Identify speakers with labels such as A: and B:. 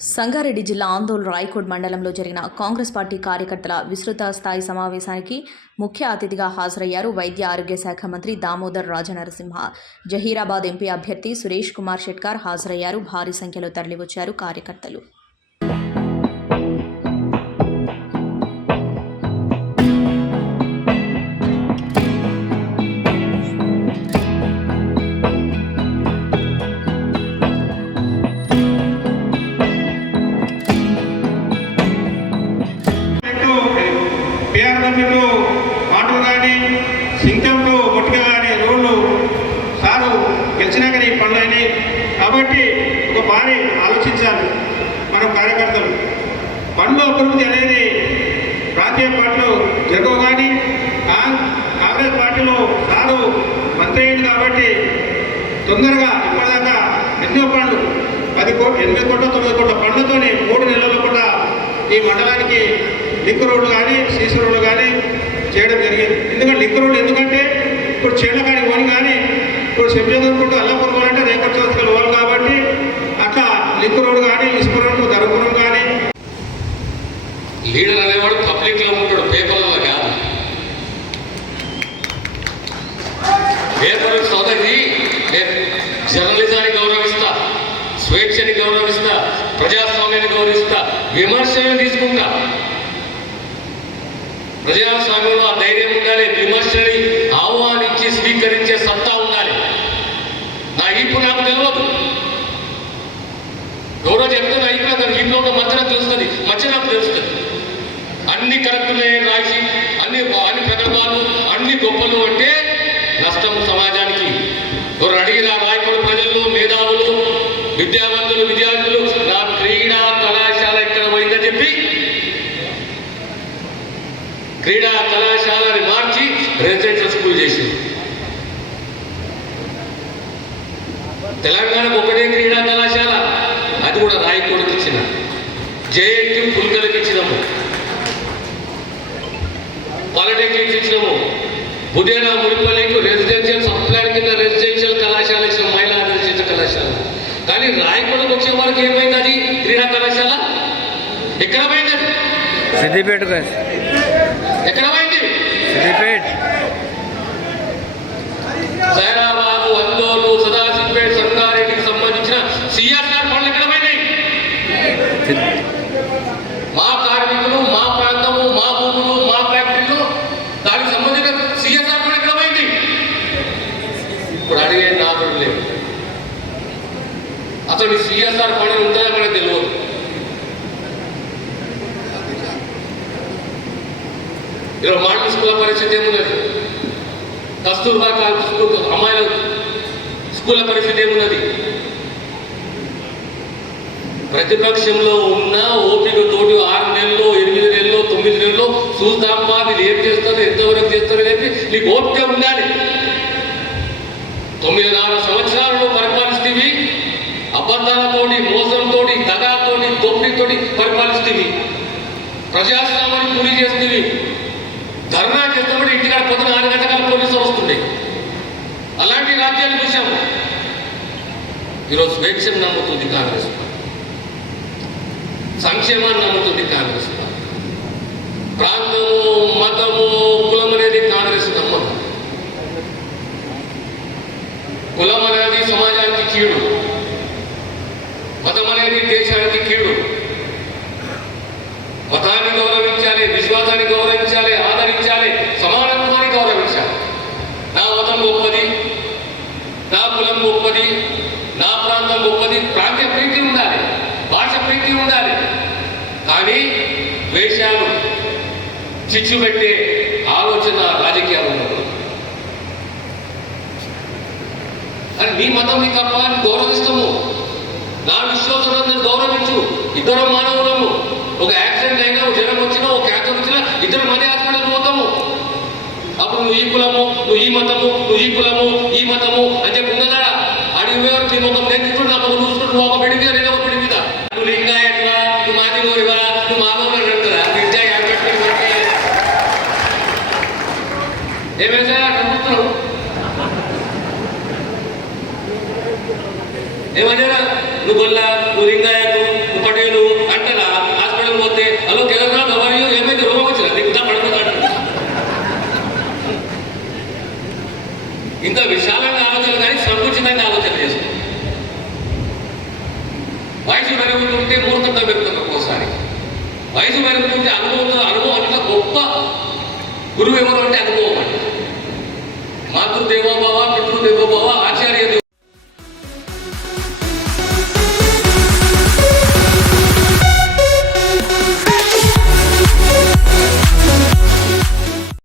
A: సంగారెడ్డి జిల్లా ఆందోళన రాయకోడ్ మండలంలో జరిగిన కాంగ్రెస్ పార్టీ కార్యకర్తల విస్తృత స్థాయి సమావేశానికి ముఖ్య అతిథిగా హాజరయ్యారు వైద్య ఆరోగ్య శాఖ మంత్రి దామోదర్ రాజనరసింహ. జహీరాబాద్ ఎంపీ అభ్యర్థి సురేష్ కుమార్ షెట్కార్ హాజరయ్యారు. భారీ సంఖ్యలో తరలివచ్చారు కార్యకర్తలు.
B: పేరడమిలో ఆటో కానీ సింకంతో ముట్టిక కానీ రోడ్లు సారు గెలిచినా ఈ పనులు అయినాయి. కాబట్టి ఒక భారీ ఆలోచించాలి మన కార్యకర్తలు. పనులు అభివృద్ధి అనేది ప్రాంతీయ పార్టీలో జరగవు కానీ కాంగ్రెస్ పార్టీలో సారు మంత్రి అయింది కాబట్టి తొందరగా ఇప్పటిదాకా ఎన్నో పనులు పది కోట్ల ఎనిమిది కోట్ల తొమ్మిది కోట్ల పనులతోనే మూడు నెలల కూడా ఈ మండలానికి లింక్ రోడ్లు కానీ సీసీ రోడ్లు కానీ చేయడం జరిగింది. ఎందుకంటే లింక్ రోడ్లు ఎందుకంటే ఇప్పుడు చేళ్ళకాడికి పోని కానీ ఇప్పుడు శంషాదూరుకుంటూ అల్లాపూర్ పోవాలంటే రేపటి చౌదరికి పోవాలి కాబట్టి అట్లా లింక్ రోడ్ కానీ ఇసుపురం ధర్మపురం కానీ.
C: లీడర్ అనేవాడు పబ్లిక్లో ఉంటాడు పేపర్లో కాదు. పేపర్ సోదరి జర్నలిజాన్ని గౌరవిస్తా స్వేచ్ఛని గౌరవిస్తా ప్రజాస్వామ్యాన్ని గౌరవిస్తా విమర్శలను తీసుకుంటా. ప్రజాస్వామ్యంలో ఆ ధైర్యం ఉండాలి విమర్శని ఆహ్వానించి స్వీకరించే సత్తా ఉండాలి. నా ఇప్పుడు నాకు తెలియదు గౌరవ చెప్తున్నా ఇప్పుడు దాని ఇంట్లో ఉన్న మధ్య నాకు తెలుస్తుంది. మధ్య నాకు తెలుస్తుంది. అన్ని కరెక్టులే రాసి అన్ని అన్ని ప్రగల్భాలు అన్ని గొప్పలు అంటే నష్టం సమాజానికి. ఎవరు అడిగిన రాయకుడు ప్రజలు మేధావులు విద్యావంతులు విద్యార్థులు నా క్రీడా కళాశాల ఎక్కడ పోయిందని చెప్పి క్రీడా కళాశాలని మార్చి రెసిడెన్షియల్ స్కూల్ చేసింది. తెలంగాణకు ఒకటే క్రీడా కళాశాల అది కూడా రాయకోడికి ఇచ్చిన. జేఎన్టీ పుల్కలకి ఇచ్చినాము. పాలిటెక్నిక్ ఇచ్చినాము. బుధేనా మునిపల్లికి రెసిడెన్షియల్ సప్లాన్ కింద రెసిడెన్షియల్ కళాశాల ఇచ్చిన మహిళా రెసిడెన్షియల్ కళాశాల. కానీ రాయకోడకు వచ్చే వరకు ఏమైంది అది? క్రీడా కళాశాల? ఎక్కడ పోయింది అది?
D: సిద్దిపేట
C: సైరాబాదు అందోలు సదాశివపేట సంగారెడ్డికి సంబంధించిన సిఆర్ఆర్ పనులు ఎక్కడ పోయినాయి?
D: సిద్-
C: మా కార్మికులు మా ప్రాంతము మా భూములు మా ఫ్యాక్టరీలు దానికి సంబంధించిన సిఎస్ఆర్ కూడా ఎక్కడ పోయింది? ఇప్పుడు అడిగే నాదుడు లేదు. అసలు ఈ సిఎస్ఆర్ పని ఉంటుందో మనకు తెలియదు. ఇలా మాటల స్కూల్ పరిస్థితి ఏమున్నది? కస్తూర్బా కాలేజ్ స్కూల్ అమ్మాయిల స్కూల్ పరిస్థితి ఏమున్నది? ప్రతిపక్షంలో ఉన్న ఓపిక తోటి ఆరు నెలలో ఎనిమిది నెలలో తొమ్మిది నెలలో చూద్దామా మీరు ఏం చేస్తారు ఎంతవరకు చేస్తారు అని చెప్పి నీకు ఓపిక ఉండాలి. తొమ్మిదిన్నర సంవత్సరాలలో పరిపాలిస్తేవి అబద్ధాలతోటి మోసంతో దగాతోటి దోపిడీతోటి పరిపాలిస్తేవి. ప్రజాస్వామ్యాన్ని పూరి చేస్తేవి. ధర్నా చేస్తామంటే ఇంటికాడ పొద్దున ఆరు గంటల పోలీసులు వస్తుండే. అలాంటి రాజ్యాలు చూసాము ఈరోజు స్వేచ్ఛను నమ్ముతుంది కాంగ్రెస్ పార్టీ. సంక్షేమాన్ని నమ్ముతుంది కాంగ్రెస్ పార్టీ. ప్రాంతము మతము కులం అనేది కాంగ్రెస్ నమ్మదు కులం అనేది సమాజానికి కీడు. మతం అనేది దేశానికి కీడు. మతాన్ని వేషాలు చిచ్చు పెట్టే ఆలోచన రాజకీయాలు అని నీ మతం నీ తప్ప అని గౌరవిస్తాము. నా విశ్వాసం నేను గౌరవించు. ఇద్దరు మానవులము. ఒక యాక్సిడెంట్ అయినా ఒక జ్వరం వచ్చినా ఒక క్యాన్సర్ వచ్చినా ఇద్దరు మనీ హాస్పిటల్ పోతాము. అప్పుడు నువ్వు ఈ కులము నువ్వు ఈ మతము నువ్వు ఈ కులము ఈ మతము అని ఏమేసా నమ్ముతున్నారు ఏమన్నా నువ్వు గొల్ల నువ్వు లింగాయతు అంటారా హాస్పిటల్ పోతే హలో కేదార్నాథ్ ఎవరు ఏమైంది రోగం వచ్చిందా నీకు ఇంకా పడుతుందా ఇంకా విశాలమైన ఆలోచన కానీ సంకుచితమైన ఆలోచన చేసుకో వయసు పెరుగుతుంటే మూర్ఖంగా పెరుగుతుంది ఒక్కోసారి వయసు పెరుగుతుంటే అనుభవంతో అనుభవం అంత గొప్ప గురువు ఎవరు అంటే అనుభవం అంటే मातृदेवो भव पितृदेवो भव